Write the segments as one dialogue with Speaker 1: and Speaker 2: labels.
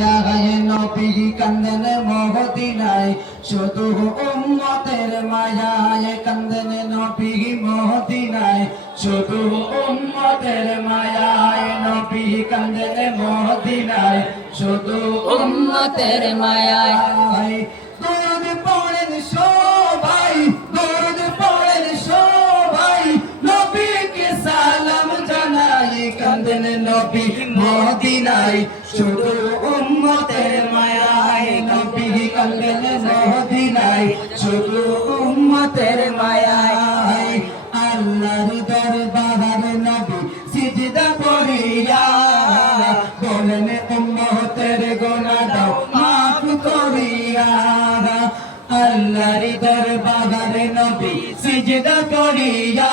Speaker 1: নবী কান্দন মহদিনায় শুধু উম্মতের মায়ায় কান্দন নবী মহদিনায় শুধু উম্মতের মায়ায় নবী কান্দন মহদিনায় শুধু
Speaker 2: উম্মতের মায়ায়
Speaker 1: দরদ পড়েন সবাই নবী মদিনায়, শুধু উম্মতের মায়ায় নবী কান্দেন মদিনায়, শুধু উম্মতের মায়ায় আল্লাহর দরবার নবী সিজদা করিয়া বলেন, উম্মতের গোনা দাও, মাফ করিয়া। আল্লাহর দরবার নবী সিজদা করিয়া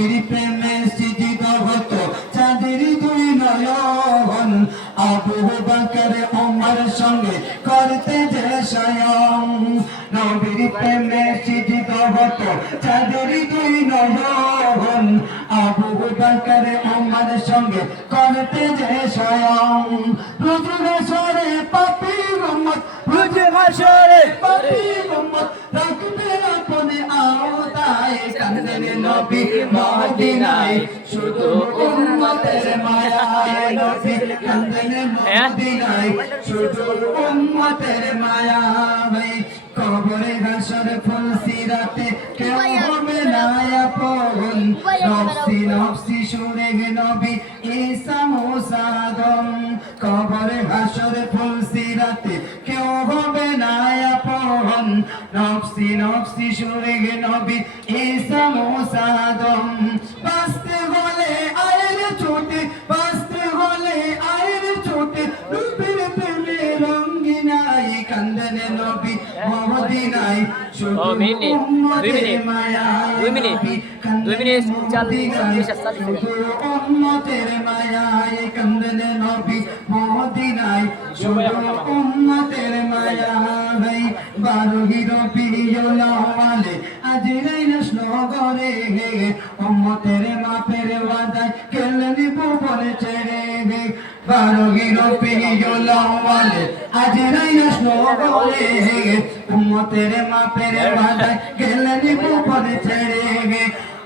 Speaker 1: নবীর প্রেমে সিজিত হতো চাঁদের দুই নয়ন আবু বকর ওমর সঙ্গে করতে যে স্বয়ং। নবীর প্রেমে সিজিত হতো চাঁদের দুই নয়ন আবু বকর ওমর সঙ্গে করতে যে স্বয়ং। রুজু হাসরে পাপি উম্মত রুজু হাসরে পাপি উম্মত রাখবে নবী মদিনায়, শুধু উম্মতের মায়ায় নবী কান্দেন মদিনায়, শুধু উম্মতের মায়ায়। কবরে হাসর ফুল সিরাতে কেউ হবে না আপন। নফসি নফসি সুরে নবী ঈসা, মুসা কবরে হাসর ফুল সিরাতে কেউ হবে না আপন। নফসি নফসি সুরে নবী ঈসা কান্দনে নবী মদিনায় শুধু উম্মতের মায়ায়
Speaker 2: দুই মিনিট, দুই মিনিট, চাল্লিশ
Speaker 1: শুধু উম্মতের মায়ায় কান্দনে নবী মদিনায় শুধু উম্মতের আজ রাইনাস নগরে উম্মতের ভুবনে ছেড়ে বারো হিরো পিও লাওয়ালে আজ রাইনাস নগরে উম্মতের মাপের ওয়াদায় কেলনি ভুবনে ছেড়ে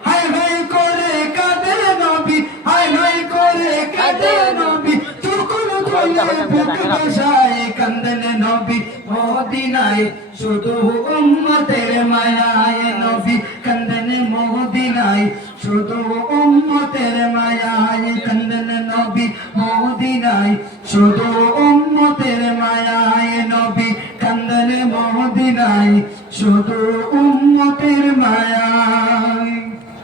Speaker 1: হাই হাই করে কাঁদে নবী হাই হাই করে কাঁদে নবী চুকুল ধরে বুক বসায় কান্দন নবী মদিনায় শুধু উম্মতের মায়ায় নবী কান্দন মদিনায় শুধু উম্মতের মায়ায় কন্দন নবী মোদিনাই শুধু উম্মতের মায়ায় নবী কন্দন মোদিনাই শুধু